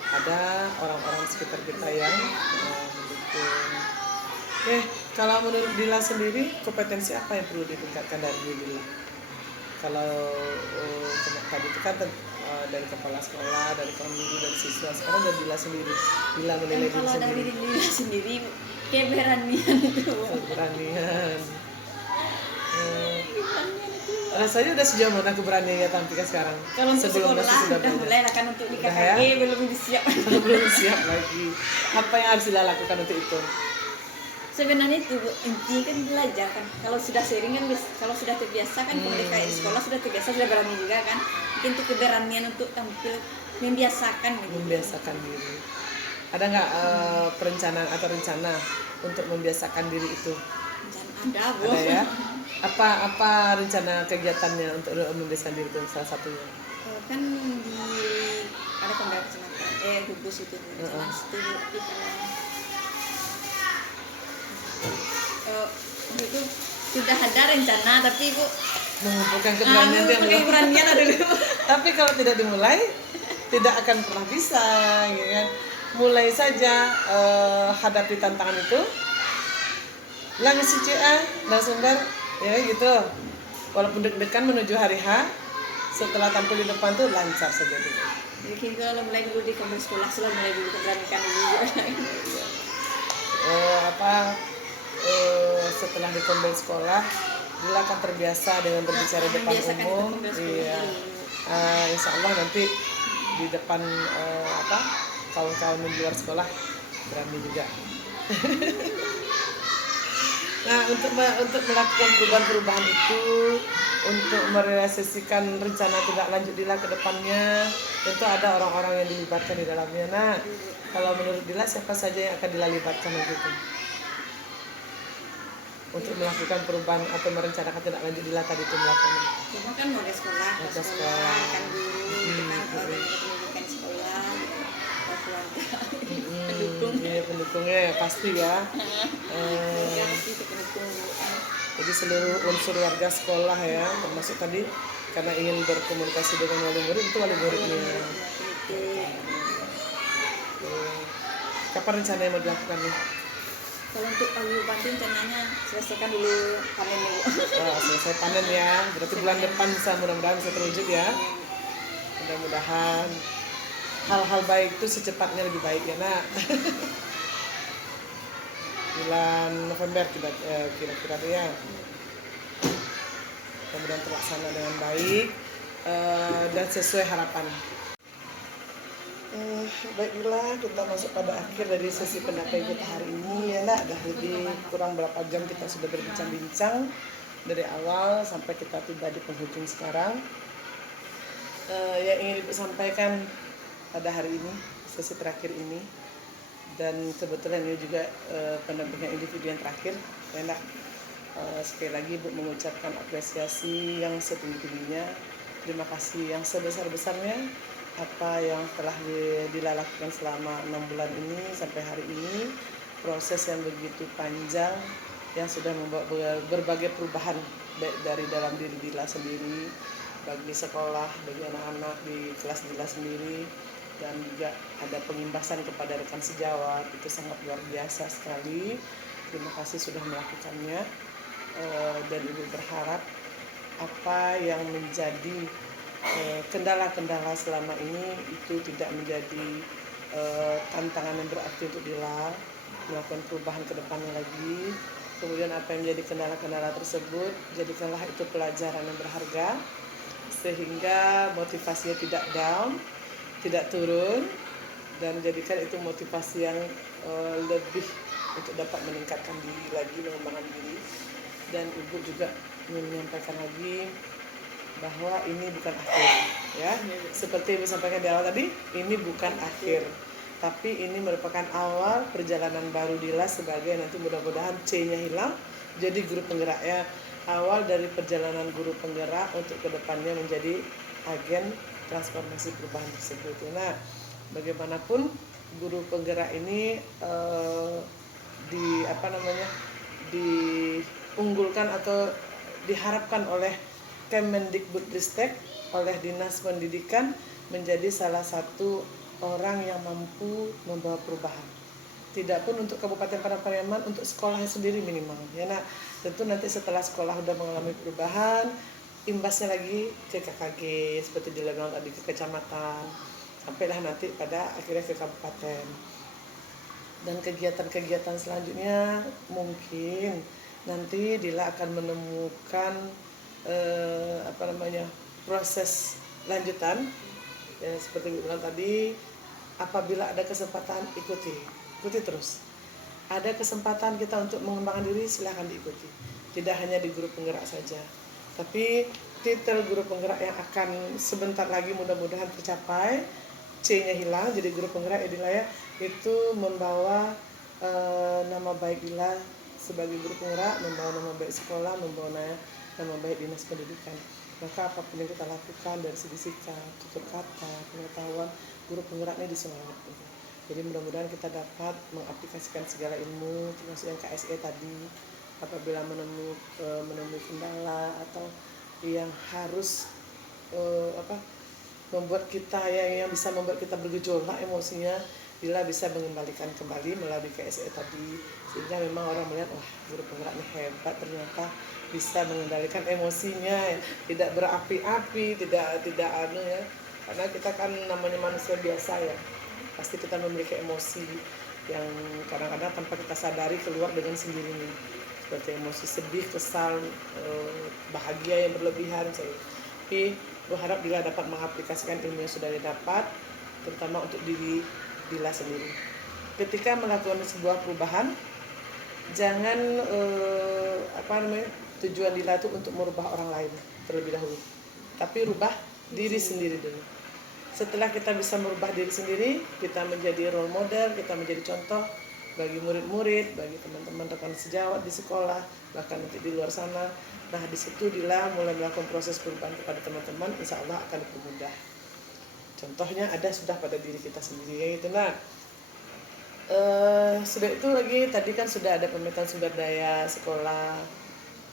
Ada orang-orang sekitar kita yang mendukung. Kalau menurut Dila sendiri, kompetensi apa yang perlu ditingkatkan dari Dila? Kalau tadi itu kan dari kepala sekolah, dari kawan guru, dari siswa, sekarang dari Dila sendiri. Dila menilai diri kalau sendiri. dari Dila sendiri, keberanian itu. Keberanian. Rasanya udah sejauh mana keberaniannya tampilkan sekarang? Kalau untuk sebelum sekolah sudah udah mulai lah kan untuk di KKG ya? belum disiap. Belum siap lagi. Apa yang harus Dila lakukan untuk itu? Sebenarnya itu inti kan belajar kan. Kalau sudah sering kan, kalau sudah terbiasa kan, kalau kayak di sekolah sudah terbiasa, sudah berani juga kan. Mungkin itu keberanian untuk tampil, membiasakan gitu. Membiasakan diri. Ada nggak perencanaan atau rencana untuk membiasakan diri itu? Ada bu. Ada ya. Apa rencana kegiatannya untuk membiasakan diri itu salah satunya? Kan di ada penggerak kecamatan, gugus itu kecamatan situ di itu sudah ada rencana, tapi bu mengumpulkan keberanian yang keberanian ada dulu. Tapi kalau tidak dimulai tidak akan pernah bisa, gitu kan? Mulai saja hadapi tantangan itu, langsung CA, langsung ya gitu. Walaupun deg-degan menuju hari H, setelah tampil di depan tuh lancar saja dulu. Jadi kalau mulai dulu di kamar sekolah, selalu mulai dulu keberanian dulu. setelah dikombel sekolah, Dila akan terbiasa dengan berbicara depan Membiasakan kita umum. kombel sekolah Iya. dulu. Insya Allah nanti di depan kawan-kawan di luar sekolah berani juga. Nah, untuk melakukan perubahan-perubahan itu, untuk merealisasikan rencana tindak lanjut Dila ke depannya, tentu ada orang-orang yang dilibatkan di dalamnya. Nah, kalau menurut Dila siapa saja yang akan Dila libatkan begitu? Untuk melakukan perubahan atau merencanakan tindak lanjut Dila tadi itu melakukan. Cuma kan mau sekolah, Ada sekolah. kan guru, kan organisasi pendidikan sekolah, gitu. Keluarga, pendukung. Iya, pendukungnya ya pasti ya. Ya pasti itu pendukung. Jadi seluruh unsur warga sekolah ya, termasuk tadi karena ingin berkomunikasi dengan wali murid, itu wali muridnya. Kapan rencananya mau dilakukan nih? Kalau untuk Ayu Panti rencananya selesaikan dulu panen nih, Bu. Selesai panen ya, berarti bulan depan bisa mudah-mudahan bisa terwujud ya. Mudah-mudahan hal-hal baik itu secepatnya lebih baik ya nak. Bulan November kira-kira ya. Mudah-mudahan terlaksana dengan baik dan sesuai harapan. Baiklah, kita masuk pada akhir dari sesi pendampingan kita hari ini ya nak. Dah lebih kurang berapa jam kita sudah berbincang-bincang dari awal sampai kita tiba di penghujung sekarang. Yang ingin Ibu sampaikan pada hari ini, sesi terakhir ini, dan kebetulan ini juga pendampingan individu yang terakhir ya nak. Sekali lagi Ibu mengucapkan apresiasi yang setinggi-tingginya, terima kasih yang sebesar-besarnya apa yang telah dilakukan selama 6 bulan ini sampai hari ini, proses yang begitu panjang yang sudah membawa berbagai perubahan baik dari dalam diri Dila sendiri, bagi sekolah, bagi anak-anak di kelas Dila sendiri, dan juga ada pengimbasan kepada rekan sejawat. Itu sangat luar biasa sekali. Terima kasih sudah melakukannya, dan Ibu berharap apa yang menjadi kendala-kendala selama ini itu tidak menjadi tantangan yang berarti untuk Dila melakukan perubahan ke depannya lagi. Kemudian apa yang menjadi kendala-kendala tersebut, jadikanlah itu pelajaran yang berharga sehingga motivasinya tidak down, tidak turun, dan jadikan itu motivasi yang lebih untuk dapat meningkatkan diri lagi, mengembangkan diri. Dan Ibu juga menyampaikan lagi bahwa ini bukan akhir ya, seperti Ibu sampaikan di awal tadi, ini bukan akhir, tapi ini merupakan awal perjalanan baru Dila sebagai nanti mudah-mudahan C-nya hilang jadi guru penggerak ya, awal dari perjalanan guru penggerak untuk kedepannya menjadi agen transformasi perubahan tersebut. Nah, bagaimanapun guru penggerak ini diunggulkan atau diharapkan oleh Kemendikbudristek, oleh Dinas Pendidikan, menjadi salah satu orang yang mampu membawa perubahan. Tidak pun untuk Kabupaten Padang Pariaman, untuk sekolahnya sendiri minimal. Ya nak, tentu nanti setelah sekolah sudah mengalami perubahan, imbasnya lagi ke KKG seperti dilakukan tadi ke kecamatan, sampailah nanti pada akhirnya ke kabupaten. Dan kegiatan-kegiatan selanjutnya mungkin nanti Dila akan menemukan proses lanjutan ya, seperti bilang tadi, apabila ada kesempatan ikuti terus. Ada kesempatan kita untuk mengembangkan diri, silahkan diikuti. Tidak hanya di guru penggerak saja, tapi titel guru penggerak yang akan sebentar lagi mudah-mudahan tercapai, C-nya hilang jadi guru penggerak ya, itu membawa nama baik Dila sebagai guru penggerak, membawa nama baik sekolah, membawa nama baik dinas pendidikan. Maka apapun yang kita lakukan dari segi sikap, tutur kata, pengetahuan, guru penggeraknya disemangat. Jadi mudah-mudahan kita dapat mengaplikasikan segala ilmu, termasuk yang KSE tadi, apabila menemui kendala atau yang harus membuat kita yang bisa membuat kita bergejolak emosinya, Dila bisa mengembalikan kembali melalui KSE tadi, sehingga memang orang melihat, wah guru penggerak ini hebat, ternyata bisa mengendalikan emosinya, tidak berapi-api, tidak ya, karena kita kan namanya manusia biasa ya, pasti kita memiliki emosi yang kadang-kadang tanpa kita sadari keluar dengan sendirinya. seperti emosi sedih, kesal, bahagia yang berlebihan. Tapi berharap bila dapat mengaplikasikan ilmu yang sudah didapat, terutama untuk diri Dila sendiri. Ketika melakukan sebuah perubahan, jangan tujuan Dila itu untuk merubah orang lain terlebih dahulu, tapi rubah diri sendiri dulu. Setelah kita bisa merubah diri sendiri, kita menjadi role model, kita menjadi contoh bagi murid-murid, bagi teman-teman rekan sejawat di sekolah, bahkan nanti di luar sana. Nah, di situ Dila mulai melakukan proses perubahan kepada teman-teman, insya Allah akan dipermudah. Contohnya ada sudah pada diri kita sendiri, gitu. Nah, sudah itu lagi tadi kan sudah ada pemetaan sumber daya sekolah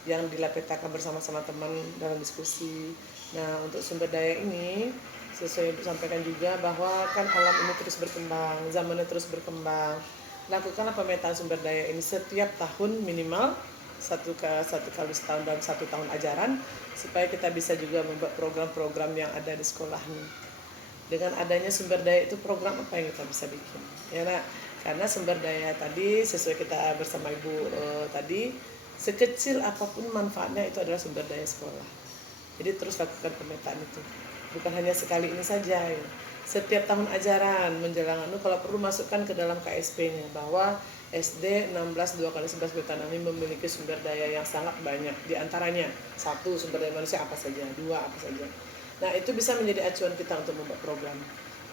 yang Dila petakan bersama-sama teman dalam diskusi. Nah, untuk sumber daya ini sesuai yang disampaikan juga bahwa kan alam ini terus berkembang, zamannya terus berkembang. Lakukanlah pemetaan sumber daya ini setiap tahun minimal satu kali setahun dalam 1 tahun ajaran, supaya kita bisa juga membuat program-program yang ada di sekolah ini. Dengan adanya sumber daya itu, program apa yang kita bisa bikin, ya nak? Karena sumber daya tadi sesuai kita bersama Ibu tadi, sekecil apapun manfaatnya itu adalah sumber daya sekolah. Jadi terus lakukan pemetaan itu, bukan hanya sekali ini saja ya. Setiap tahun ajaran menjelang kalau perlu masukkan ke dalam KSP-nya bahwa SD 16 2 kali 11 Bertanami memiliki sumber daya yang sangat banyak. Di antaranya 1 sumber daya manusia apa saja, 2 apa saja. Nah, itu bisa menjadi acuan kita untuk membuat program,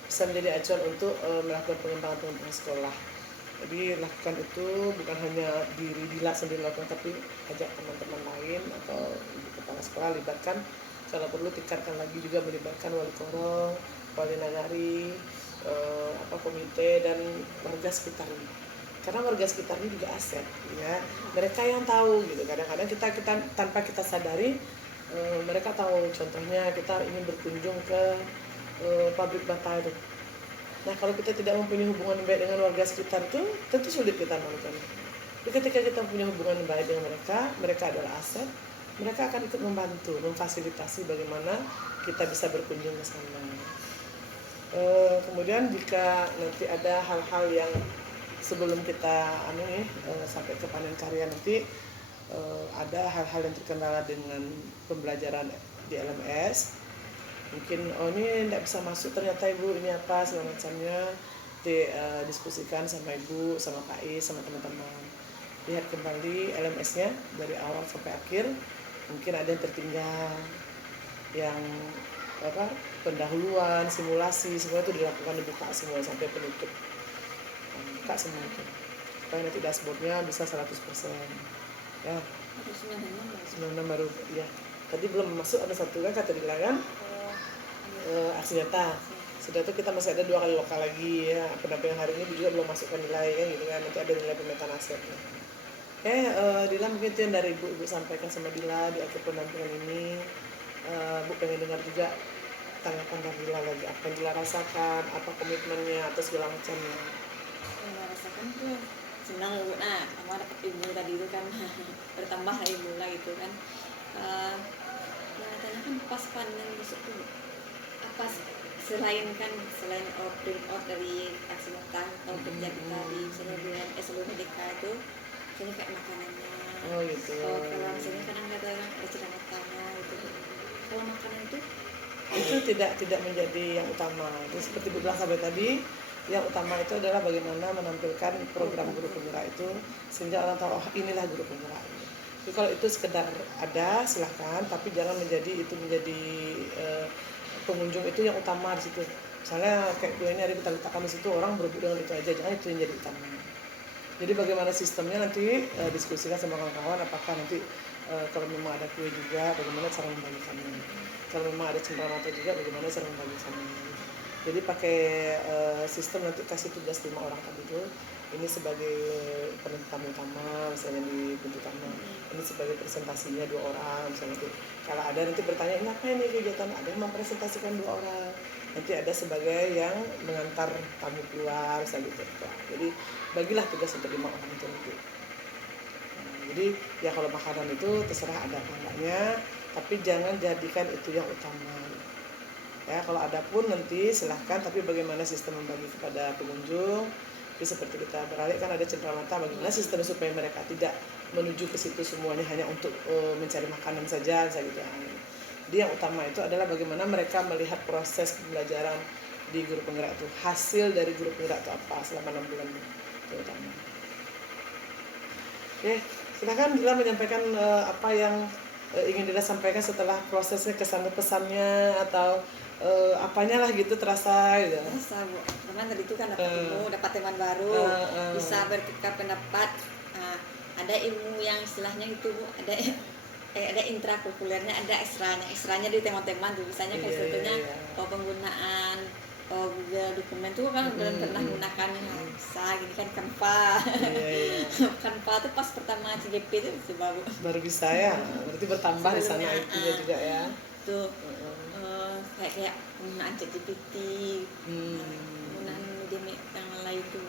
bisa menjadi acuan untuk melakukan pengembangan sekolah. Jadi lakukan itu, bukan hanya diri Dila sendiri lakukan, tapi ajak teman-teman lain atau ibu kepala sekolah, libatkan. Kalau perlu tingkatkan lagi juga, melibatkan wali korong, wali nagari, komite dan warga sekitar ini. Karena warga sekitar ini juga aset, ya. Mereka yang tahu gitu. Kadang-kadang kita tanpa kita sadari, mereka tahu. Contohnya kita ingin berkunjung ke pabrik bata itu. Nah, kalau kita tidak mempunyai hubungan baik dengan warga sekitar itu, tentu sulit kita melakukan. Tapi ketika kita punya hubungan baik dengan mereka adalah aset. Mereka akan ikut membantu, memfasilitasi bagaimana kita bisa berkunjung ke sana. Kemudian jika nanti ada hal-hal yang sebelum kita sampai ke panen karya nanti, ada hal-hal yang terkendala dengan pembelajaran di LMS, mungkin ini tidak bisa masuk ternyata Ibu, ini apa segala macamnya, diskusikan sama Ibu, sama Pak Is, sama teman-teman. Lihat kembali LMS-nya dari awal sampai akhir, mungkin ada yang tertinggal, yang pendahuluan, simulasi, semua itu dilakukan, dibuka semua sampai penutup, buka semua itu supaya nanti dashboardnya bisa 100%. Ya, 96 baru ya. Tadi belum masuk, ada satu kan kata Dila kan, aksi nyata. Sudah itu kita masih ada 2 kali lokal lagi ya. Pendampingan hari ini juga belum masukkan nilai ya, gitu kan. Nanti ada nilai pemetaan aset. Dila mungkin itu yang dari Ibu sampaikan sama Dila di akhir pendampingan ini. Bu pengen dengar juga tanggapan dari Dila lagi, apa yang Dila rasakan, apa komitmennya atau segala macamnya. Yang rasakan tuh senang Bu. Nah, sama dapat ilmu tadi itu kan bertambah ilmu lah gitu kan. Yang katanya kan pas panen besok tuh apa selain print out dari aksi nyata atau kerja kita di seluruh Merdeka itu, jadi kayak makanannya. Oh gitu. Kalau misalnya kadang ada cerita matanya gitu. Kalau makanan itu tidak menjadi yang utama. Jadi seperti Bu bilang sampai tadi, yang utama itu adalah bagaimana menampilkan program guru penggerak itu sehingga orang tahu, oh inilah guru penggerak. Jadi kalau itu sekedar ada silahkan, tapi jangan menjadi pengunjung itu yang utama di situ. Misalnya kayak kuenya ada kita letakkan di situ, orang berebut dengan itu aja, jangan itu yang jadi utama. Jadi bagaimana sistemnya nanti diskusikan sama kawan-kawan, apakah nanti kalau memang ada kue juga, bagaimana cara membagikannya. Kalau memang ada cendana juga, bagaimana cara membagikannya. Jadi pakai sistem nanti kasih tugas 5 orang tadi itu. Ini sebagai penentamu utama, misalnya di pintu tamu. Ini sebagai presentasinya 2 orang, misalnya itu. Kalau ada nanti bertanya, ini apa ini kegiatan? Ada yang mempresentasikan 2 orang. Nanti ada sebagai yang mengantar tamu keluar, misalnya gitu. Jadi bagilah tugas untuk 5 orang itu nanti. Jadi ya kalau makanan itu terserah ada apa enggaknya, tapi jangan jadikan itu yang utama. Ya, kalau ada pun nanti silahkan, tapi bagaimana sistem membagi kepada pengunjung, Jadi seperti kita beralih kan ada cenderamata, bagaimana sistem supaya mereka tidak menuju ke situ semuanya hanya untuk mencari makanan saja gitu. Jadi yang utama itu adalah bagaimana mereka melihat proses pembelajaran di guru penggerak itu, hasil dari guru penggerak itu apa selama 6 bulan itu utama. Oke, silakan Dila menyampaikan apa yang ingin Dila sampaikan setelah prosesnya, kesan pesannya atau apanya lah gitu terasa gitu. Terasa Bu, teman tadi itu kan dapat ilmu, dapat teman baru, bisa bertukar pendapat. Ada ilmu yang istilahnya itu Bu, ada intrakurikulernya, ada ekstranya di teman-teman tuh. Misalnya kayak contohnya penggunaan Google dokumen tuh kan belum pernah menggunakannya, bisa gini kan Canva. Canva tuh pas pertama CGP itu baru bisa ya, berarti bertambah di sana IT-nya juga ya. Tuh kayak penggunaan ChatGPT, penggunaan media yang lain tuh.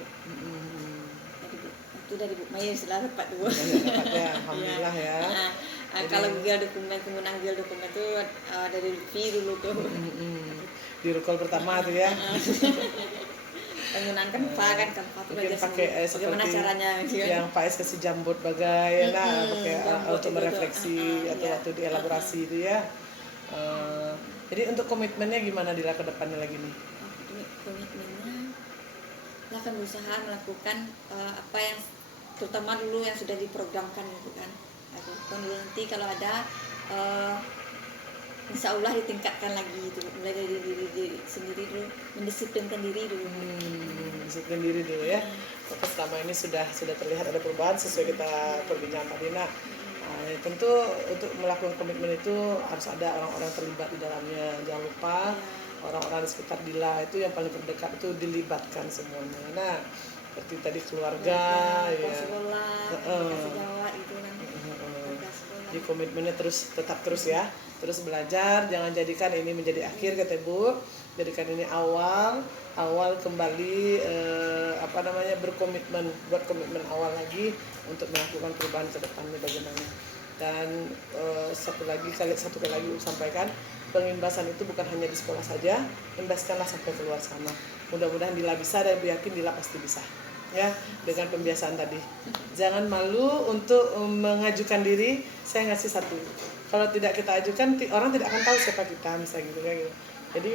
Itu dari Bu Maya sudah dapat tuh. Dapat ya, alhamdulillah ya. Kalau Google dokumen, penggunaan Google dokumen itu dari Lutfi dulu tuh. Di rukol pertama tuh ya. Penggunaan Canva kan, Canva tuh mungkin pakai bagaimana caranya yang Pak S kasih jambut bagai pakai untuk merefleksi atau waktu dielaborasi itu ya. Jadi untuk komitmennya gimana Dila ke depannya lagi nih? Komitmennya kita akan berusaha melakukan apa yang terutama dulu yang sudah diprogramkan gitu kan. Dulu nanti kalau ada insya Allah ditingkatkan lagi itu, mulai dari diri sendiri dulu, mendisiplinkan diri dulu. Disiplin diri dulu ya. Fokus selama ini sudah terlihat ada perubahan sesuai kita perbincangan tadi. Tentu untuk melakukan komitmen itu harus ada orang-orang terlibat di dalamnya. Jangan lupa orang-orang di sekitar Dila itu yang paling terdekat itu dilibatkan semuanya. Nah, seperti tadi keluarga, sekolah, kasih jawab itu kan. Jadi komitmennya tetap terus ya, terus belajar, jangan jadikan ini menjadi akhir kata Ibu, jadikan ini awal kembali berkomitmen, buat komitmen awal lagi untuk melakukan perubahan ke depannya bagaimana. Dan satu kali lagi sampaikan, pengimbasan itu bukan hanya di sekolah saja, imbaskanlah sampai keluar sana. Mudah-mudahan Dila bisa, dan yakin Dila pasti bisa. Ya, dengan pembiasaan tadi. Jangan malu untuk mengajukan diri, saya ngasih 1. Kalau tidak kita ajukan, orang tidak akan tahu siapa kita, misalnya gitu ya gitu. Jadi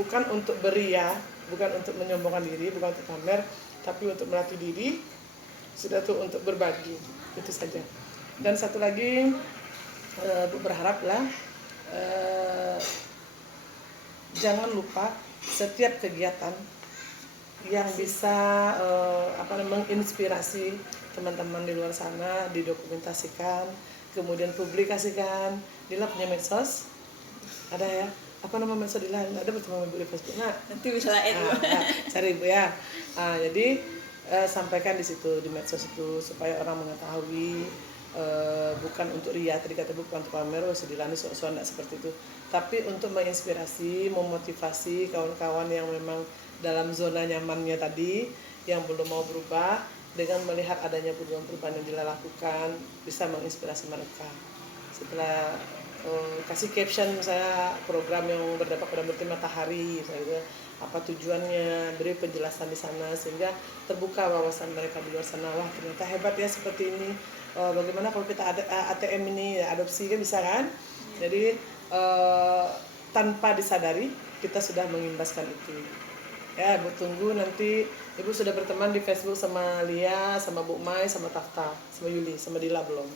bukan untuk beria, bukan untuk menyombongkan diri, bukan untuk pamer, tapi untuk melatih diri, sudah tuh untuk berbagi, itu saja. Dan satu lagi, Bu berharaplah jangan lupa setiap kegiatan yang bisa menginspirasi teman-teman di luar sana didokumentasikan, kemudian publikasikan. Dila punya medsos, ada ya? Apa nama medsos Dila? Ada bertemu Ibu di Facebook. Nah, nanti bisa cari Ibu ya. Jadi sampaikan di situ, di medsos itu, supaya orang mengetahui. Bukan untuk ria, tadi kata Bu, bukan untuk pamer, sedilani soal enggak seperti itu, tapi untuk menginspirasi, memotivasi kawan-kawan yang memang dalam zona nyamannya tadi, yang belum mau berubah, dengan melihat adanya perubahan yang Dila lakukan, bisa menginspirasi mereka. Setelah kasih caption saya program yang berdampak pada berarti matahari, misalnya, apa tujuannya, beri penjelasan di sana sehingga terbuka wawasan mereka di luar sana. Wah, ternyata hebat ya seperti ini. Bagaimana kalau kita ada ATM ini adopsi kan bisa kan? Jadi tanpa disadari kita sudah mengimbaskan itu. Ya, Bu tunggu nanti Ibu sudah berteman di Facebook sama Lia, sama Bu Mai, sama Tafta, sama Yuli, sama Dila belum?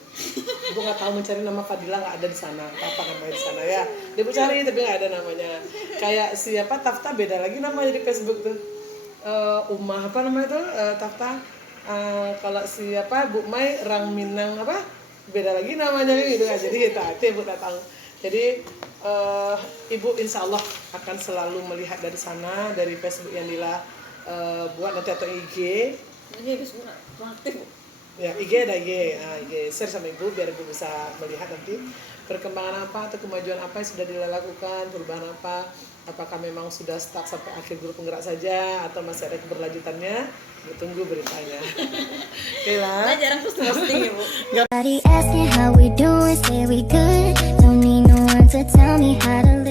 Ibu nggak tahu mencari nama Fadila, nggak ada di sana. Apa namanya di sana ya? Ibu cari tapi nggak ada namanya. Kayak siapa Tafta beda lagi namanya di Facebook tuh. Umah apa namanya tuh Tafta? Kalau siapa Bu Mai Rang Minang apa? Beda lagi namanya gitu kan. Jadi Ibu nggak tahu. Jadi Ibu insya Allah akan selalu melihat dari sana, dari Facebook yang Dila buat nanti atau IG. Ini Facebook aktif Bu. Ya IG ada IG, IG share sama Ibu biar Ibu bisa melihat nanti perkembangan apa atau kemajuan apa yang sudah Dila lakukan, perubahan apa, apakah memang sudah stuck sampai akhir guru penggerak saja atau masih ada keberlanjutannya. Tunggu beritanya. Oke lah. Saya jarang posting ya Bu. Nobody asking how we doing, say we good. Don't need no one to tell me how to